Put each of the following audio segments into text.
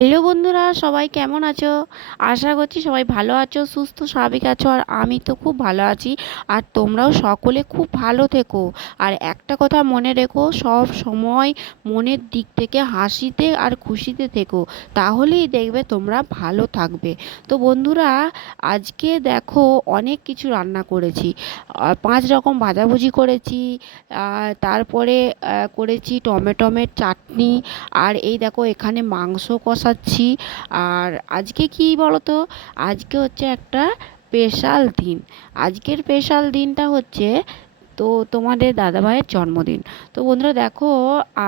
Hello বন্ধুরা, সবাই কেমন আছো? আশা করছি সবাই ভালো আছো, সুস্থ, স্বাভাবিক আছো, আর আমি তো খুব ভালো আছি। আর তোমরাও সকলে খুব ভালো থেকো। আর একটা কথা মনে রেখো, সব সময় মনের দিক থেকে হাসিতে আর খুশিতে থেকো, তাহলেই দেখবে তোমরা ভালো থাকবে। তো বন্ধুরা, আজকে দেখো অনেক কিছু রান্না করেছি। পাঁচ রকম ভাজাভুজি করেছি তারপরে করেছি টমেটোমের চাটনি, আর এই দেখো এখানে মাংস কষা বসাচ্ছি। আর আজকে কি বলতো? আজকে হচ্ছে একটা স্পেশাল দিন। আজকের স্পেশাল দিনটা হচ্ছে তো তোমাদের দাদাভাইয়ের জন্মদিন। তো বন্ধুরা দেখো,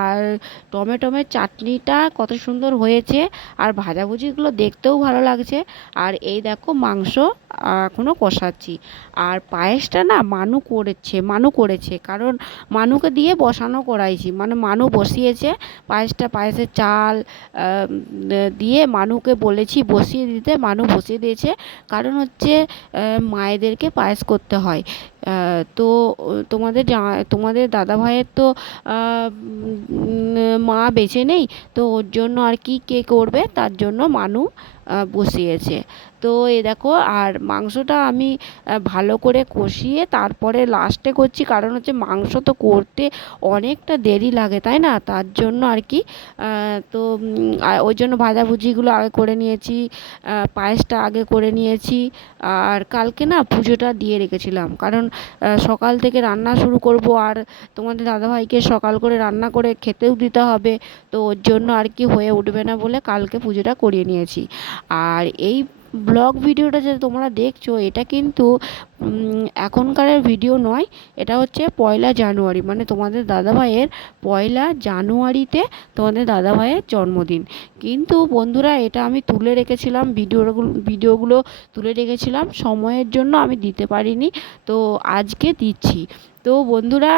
আর টমেটোমের চাটনিটা কত সুন্দর হয়েছে, আর ভাজাভুজিগুলো দেখতেও ভালো লাগছে। আর এই দেখো মাংস এখনও কষাচ্ছি। আর পায়েসটা না মানু করেছে মানু করেছে, কারণ মানুকে দিয়ে বসানো করাইছি। মানে মানু বসিয়েছে, পায়েসটা পায়েসের চাল দিয়ে মানুকে বলেছি বসিয়ে দিতে, মানু বসিয়ে দিয়েছে। কারণ হচ্ছে মায়েদেরকে পায়েস করতে হয়। তো, তোমাদের যা, তোমাদের দাদাভাইয়ের তো মা বেঁচে নেই, তো ওর জন্য আর কি কে করবে? তার জন্য মানু। বসিয়েছে। তো এ দেখো, আর মাংসটা আমি ভালো করে কষিয়ে তারপরে লাস্টে করছি কারণ হচ্ছে মাংস তো করতে অনেকটা দেরি লাগে, তাই না? তার জন্য আর কি তো ওই জন্য ভাজাভুজিগুলো আগে করে নিয়েছি পায়েসটা আগে করে নিয়েছি, আর কালকে না পুজোটা দিয়ে রেখেছিলাম। কারণ সকাল থেকে রান্না শুরু করব আর তোমাদের দাদাভাইকে সকাল করে রান্না করে খেতেও দিতে হবে, তো ওর জন্য আর কি হয়ে উঠবে না বলে কালকে পুজোটা করিয়ে নিয়েছি। আর এই ব্লগ ভিডিওটা যে তোমরা দেখছ, এটা কিন্তু এখনকারের ভিডিও নয়, এটা হচ্ছে পয়লা জানুয়ারি। মানে তোমাদের দাদাভাইয়ের পয়লা জানুয়ারিতে তোমাদের দাদাভাইয়ের জন্মদিন। কিন্তু বন্ধুরা, এটা আমি তুলে রেখেছিলাম, ভিডিওগুলো ভিডিওগুলো তুলে রেখেছিলাম, সময়ের জন্য আমি দিতে পারিনি, তো আজকে দিচ্ছি। তো বন্ধুরা,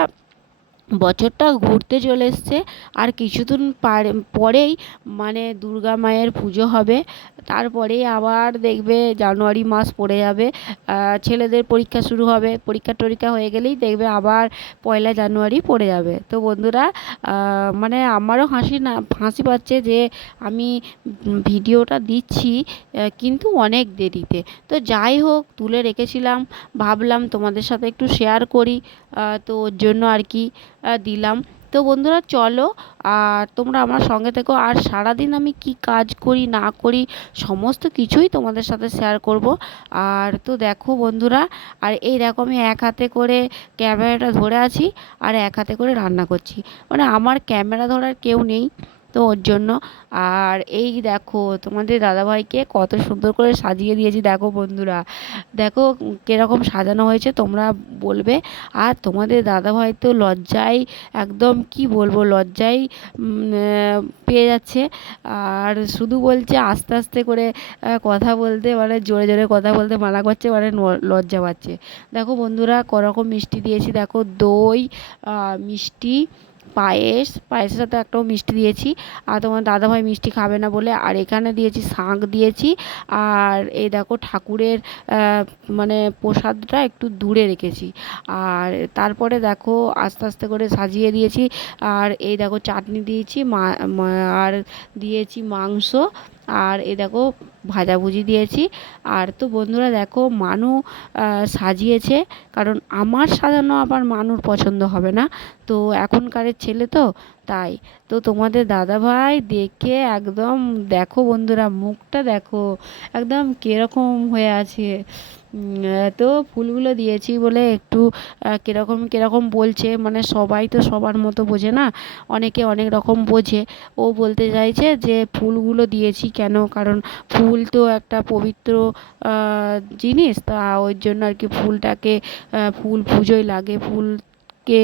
বছরটা ঘুরতে চলে এসছে, আর কিছুদিন পরেই মানে দুর্গা মায়ের পুজো হবে তারপরেই আবার দেখবে জানুয়ারি মাস পড়ে যাবে। ছেলেদের পরীক্ষা শুরু হবে। পরীক্ষা টরীক্ষা হয়ে গেলেই দেখবে আবার পয়লা জানুয়ারি পড়ে যাবে। তো বন্ধুরা মানে আমারও হাসি না, হাসি পাচ্ছে যে আমি ভিডিওটা দিচ্ছি কিন্তু অনেক দেরিতে। তো যাই হোক, তুলে রেখেছিলাম, ভাবলাম তোমাদের সাথে একটু শেয়ার করি। তো ওর জন্য আর কি দিলাম। তো বন্ধুরা চলো, আর তোমরা আমার সঙ্গে থেকো। আর সারাদিন আমি কি কাজ করি, না করি, সমস্ত কিছুই তোমাদের সাথে শেয়ার করব। আর তো দেখো বন্ধুরা, আর এই দেখো আমি এক হাতে করে ক্যামেরাটা ধরে আছি, আর এক হাতে করে রান্না করছি। মানে আমার ক্যামেরা ধরার কেউ নেই। তো ওর জন্য। আর এই দেখো, তোমাদের দাদাভাইকে কত সুন্দর করে সাজিয়ে দিয়েছি দেখো বন্ধুরা। দেখো কীরকম সাজানো হয়েছে, তোমরা বলবে। আর তোমাদের দাদাভাই তো লজ্জায়, একদম কি বলব, লজ্জায় পেয়ে যাচ্ছে। আর শুধু বলছে আস্তে আস্তে করে কথা বলতে মানে জোরে জোরে কথা বলতে মানা করছে মানে লজ্জা পাচ্ছে। দেখো বন্ধুরা করকম মিষ্টি দিয়েছি। দেখো দই মিষ্টি পায়েস, পায়েসের সাথে একটাও মিষ্টি দিয়েছি। আর তোমার দাদাভাই মিষ্টি খাবে না বলে আর এখানে দিয়েছি শাঁখ দিয়েছি। আর এই দেখো ঠাকুরের মানে প্রসাদটা একটু দূরে রেখেছি। আর তারপরে দেখো আস্তে আস্তে করে সাজিয়ে দিয়েছি। আর এই দেখো চাটনি দিয়েছি মা, আর দিয়েছি মাংস। আর এ দেখো ভাজাভুজি দিয়েছি। আর তো বন্ধুরা দেখো মানু সাজিয়েছে, কারণ আমার সাজানো আবার মানুর পছন্দ হবে না। তো এখনকারের ছেলে তো, তাই। তো তোমাদের দাদাভাই দেখে একদম, দেখো বন্ধুরা মুখটা দেখো, একদম কীরকম হয়ে আছে। তো ফুলগুলো দিয়েছি বলে একটু কীরকম কীরকম বলছে মানে সবাই তো সবার মতো বোঝে না, অনেকে অনেক রকম বোঝে। ও বলতে চাইছে যে ফুলগুলো দিয়েছি কেন? কারণ ফুল তো একটা পবিত্র জিনিস, তা ওই জন্য আর কি ফুলটাকে ফুল পুজোয় লাগে ফুল কে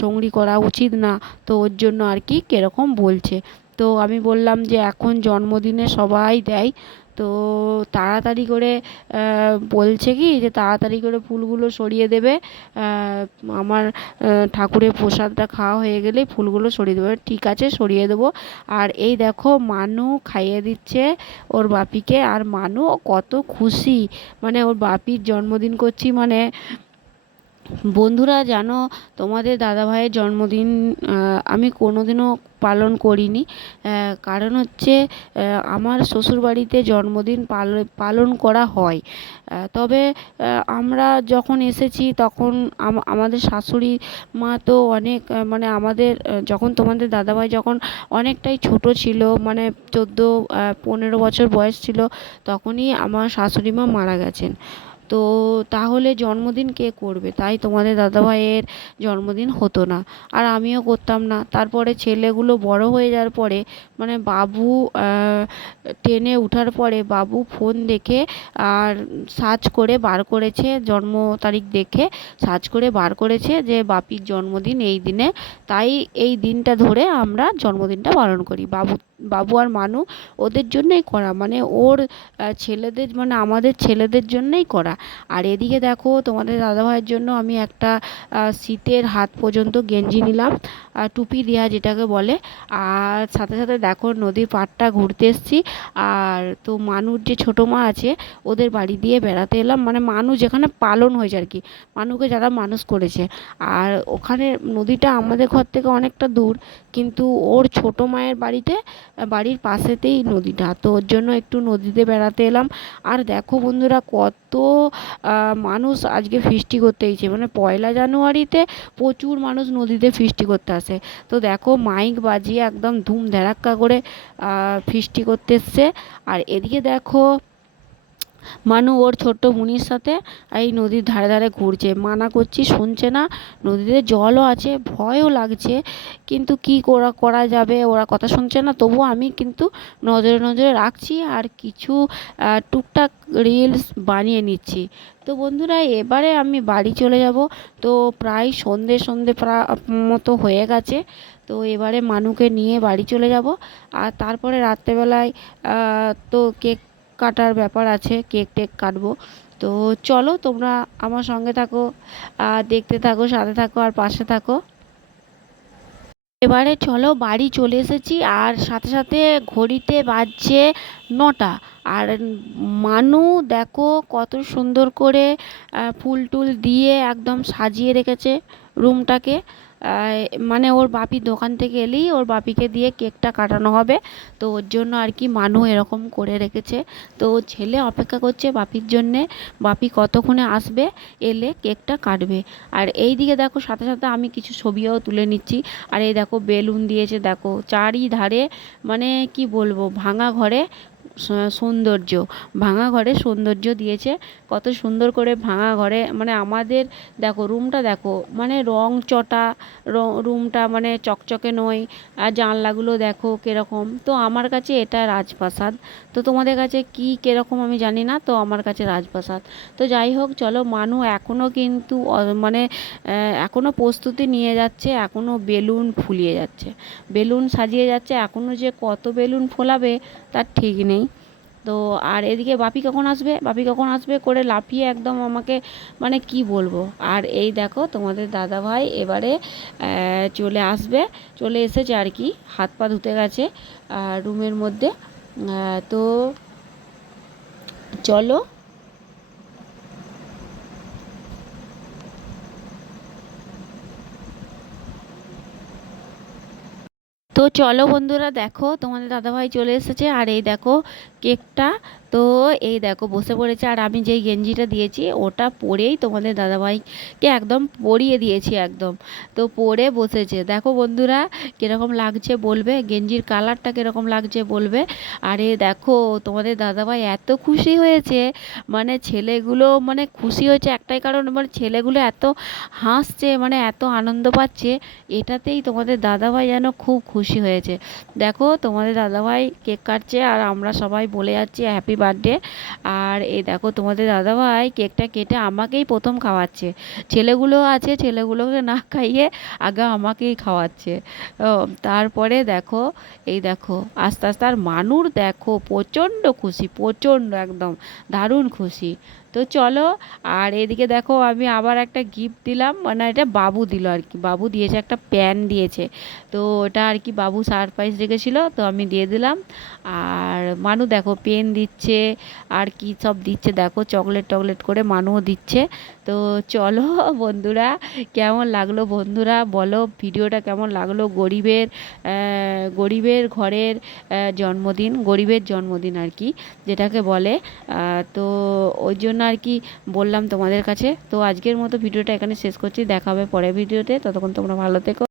সঙ্গী করা উচিত না, তো ওর জন্য আর কি কীরকম বলছে। তো আমি বললাম যে এখন জন্মদিনে সবাই দেয় তো তাড়াতাড়ি করে বলছে কি যে তাড়াতাড়ি করে ফুলগুলো সরিয়ে দেবে। আমার ঠাকুরের প্রসাদটা খাওয়া হয়ে গেলে ফুলগুলো সরিয়ে দেবে। ঠিক আছে, সরিয়ে দেবো। আর এই দেখো মানু খাইয়ে দিচ্ছে ওর বাপিকে। আর মানু কত খুশি। মানে ওর বাপির জন্মদিন করছি মানে বন্ধুরা, জানো, তোমাদের দাদাভাইয়ের জন্মদিন আমি কোনোদিনও পালন করিনি। কারণ হচ্ছে আমার শ্বশুরবাড়িতে জন্মদিন পালন করা হয়। তবে আমরা যখন এসেছি, তখন আমাদের শাশুড়ি মা তো অনেক মানে আমাদের যখন তোমাদের দাদাভাই যখন অনেকটাই ছোটো ছিল মানে চোদ্দ পনেরো বছর বয়স ছিল, তখনই আমার শাশুড়ি মা মারা গেছেন। তো তাহলে জন্মদিন কে করবে? তাই তোমাদের দাদাভাইয়ের জন্মদিন হতো না। আর আমিও করতাম না। তারপরে ছেলেগুলো বড় হয়ে যাওয়ার পরে মানে বাবু টেনে ওঠার পরে বাবু ফোন দেখে আর সার্চ করে বার করেছে, জন্ম তারিখ দেখে সার্চ করে বার করেছে যে বাপির জন্মদিন এই দিনে। তাই এই দিনটা ধরে আমরা জন্মদিনটা পালন করি। বাবু বাবু আর মানু ওদের জন্যই করা। মানে ওর ছেলেদের মানে আমাদের ছেলেদের জন্যই করা। আর এদিকে দেখো তোমাদের দাদাভাইয়ের জন্য আমি একটা শীতের হাত পর্যন্ত গেঞ্জি নিলাম টুপি দেওয়া যেটাকে বলে। আর সাথে সাথে দেখো নদীর পাড়টা ঘুরতে এসেছি। আর তো মানুর যে ছোটো মা আছে, ওদের বাড়ি দিয়ে বেড়াতে এলাম। মানে মানু যেখানে পালন হয়েছে আর কি, মানুকে যারা মানুষ করেছে। আর ওখানে নদীটা আমাদের ঘর থেকে অনেকটা দূর কিন্তু ওর ছোটো মায়ের বাড়িতে, বাড়ির পাশেতেই নদীটা। তো ওর জন্য একটু নদীতে বেড়াতে এলাম। আর দেখো বন্ধুরা কত মানুষ আজকে ফিস্টি করতে এসেছে। মানে পয়লা জানুয়ারিতে প্রচুর মানুষ নদীতে ফিস্টি করতে আসে। তো দেখো মাইক বাজিয়ে একদম ধুম ধারাক্কা করে ফিস্টি করতে এসছে। আর এদিকে দেখো মানু ওর ছোট্ট মুনির সাথে এই নদীর ধারে ধারে ঘুরছে। মানা করছি শুনছে না, নদীতে জলও আছে, ভয়ও লাগছে, কিন্তু কী করা করা যাবে? ওরা কথা শুনছে না, তবুও আমি কিন্তু নজরে নজরে রাখছি আর কিছু টুকটাক রিলস বানিয়ে নিচ্ছি। তো বন্ধুরা, এবারে আমি বাড়ি চলে যাব। তো প্রায় সন্ধে সন্ধে মতো হয়ে গেছে। তো এবারে মানুকে নিয়ে বাড়ি চলে যাব। আর তারপরে রাত্রেবেলায় তো কেক কাটার ব্যাপার আছে, কেক টেক কাটবো। তো চলো তোমরা আমার সঙ্গে থাকো দেখতে থাকো, সাথে থাকো, আর পাশে থাকো। এবারে চলো বাড়ি চলে এসেছি, আর সাথে সাথে ঘড়িতে বাজছে নটা। আর মানু দেখো কত সুন্দর করে ফুল টুল দিয়ে একদম সাজিয়ে রেখেছে রুমটাকে। মানে ওর বাপি দোকান থেকে এলেই ওর বাপিকে দিয়ে কেকটা কাটানো হবে। তো ওর জন্য আর কি মানু এরকম করে রেখেছে। তো ছেলে অপেক্ষা করছে বাপির জন্যে। বাপি কতক্ষণে আসবে? এলে কেকটা কাটবে। আর এই দিকে দেখো, সাথে সাথে আমি কিছু ছবিও তুলে নিচ্ছি। আর এই দেখো, বেলুন দিয়েছে, দেখো, চারিধারে মানে কি বলব, ভাঙা ঘরে সৌন্দর্য। ভাঙা ঘরে সৌন্দর্য দিয়েছে। কত সুন্দর করে ভাঙা ঘরে মানে আমাদের, দেখো রুমটা দেখো মানে রং চটা রুমটা মানে চকচকে নয় আর জানলাগুলো দেখো কীরকম। তো আমার কাছে এটা রাজপ্রাসাদ। তো তোমাদের কাছে কী কীরকম আমি জানি না, তো আমার কাছে রাজপ্রাসাদ। তো যাই হোক, চলো, মানু এখনও কিন্তু মানে এখনও প্রস্তুতি নিয়ে যাচ্ছে এখনও বেলুন ফুলিয়ে যাচ্ছে। বেলুন সাজিয়ে যাচ্ছে এখনও যে কত বেলুন ফোলাবে তার ঠিক নেই। তো আর এদিকে বাপি কখন আসবে? বাপি কখন আসবে করে লাফিয়ে একদম আমাকে মানে কি বলব? আর এই দেখো তোমাদের দাদা ভাই এবারে চলে আসবে। চলে এসেছে আর কি, হাত পা ধুতে গেছে রুমের মধ্যে। তো চলো তো চলো বন্ধুরা দেখো, তোমাদের দাদাভাই চলে এসেছে। আর এই দেখো, কেকটা। তো এই দেখো, বসে পড়েছে। আর আমি যেই গেঞ্জিটা দিয়েছি, ওটা পরেই তোমাদের দাদাভাইকে একদম পরিয়ে দিয়েছি একদম। তো পরে বসেছে। দেখো বন্ধুরা, কীরকম লাগছে বলবে? গেঞ্জির কালারটা কীরকম লাগছে বলবে? আরে দেখো, তোমাদের দাদাভাই এত খুশি হয়েছে। মানে ছেলেগুলো মানে খুশি হয়েছে একটাই কারণ মানে ছেলেগুলো এত হাসছে মানে এত আনন্দ পাচ্ছে। এটাতেই তোমাদের দাদাভাই যেন খুব খুশি হয়েছে। দেখো, তোমাদের দাদাভাই কেক কাটছে আর আমরা সবাই বলে যাচ্ছি হ্যাপি বার্থডে আর এই দেখো, তোমাদের দাদাভাই কেকটা কেটে আমাকেই প্রথম খাওয়াচ্ছে। ছেলেগুলো আছে, ছেলেগুলোকে না খাইয়ে আগে আমাকেই খাওয়াচ্ছে। তারপরে দেখো, এই দেখো, আস্তে আস্তে আর মানুর দেখো, প্রচণ্ড খুশি, প্রচণ্ড একদম, দারুণ খুশি। তো চলো, আর এদিকে দেখো আমি আবার একটা গিফট দিলাম মানে এটা বাবু দিল আর কি। বাবু দিয়েছে একটা প্যান দিয়েছে। তো ওটা আর কি বাবু সারপ্রাইজ রেখেছিলো, তো আমি দিয়ে দিলাম। আর মানু দেখো পেন দিচ্ছে, আর কি সব দিচ্ছে দেখো চকলেট টকলেট করে মানুও দিচ্ছে। তো চলো বন্ধুরা, কেমন লাগল বন্ধুরা বলো, ভিডিওটা কেমন লাগল গরিবের গরিবের ঘরের জন্মদিন, গরিবের জন্মদিন আর কি, যেটাকে বলে। তো ওই জন্য আর কি বললাম তোমাদের কাছে। তো আজকের মতো ভিডিওটা এখানে শেষ করছি। দেখা হবে পরের ভিডিওতে। ততক্ষণ তোমরা ভালো থেকো।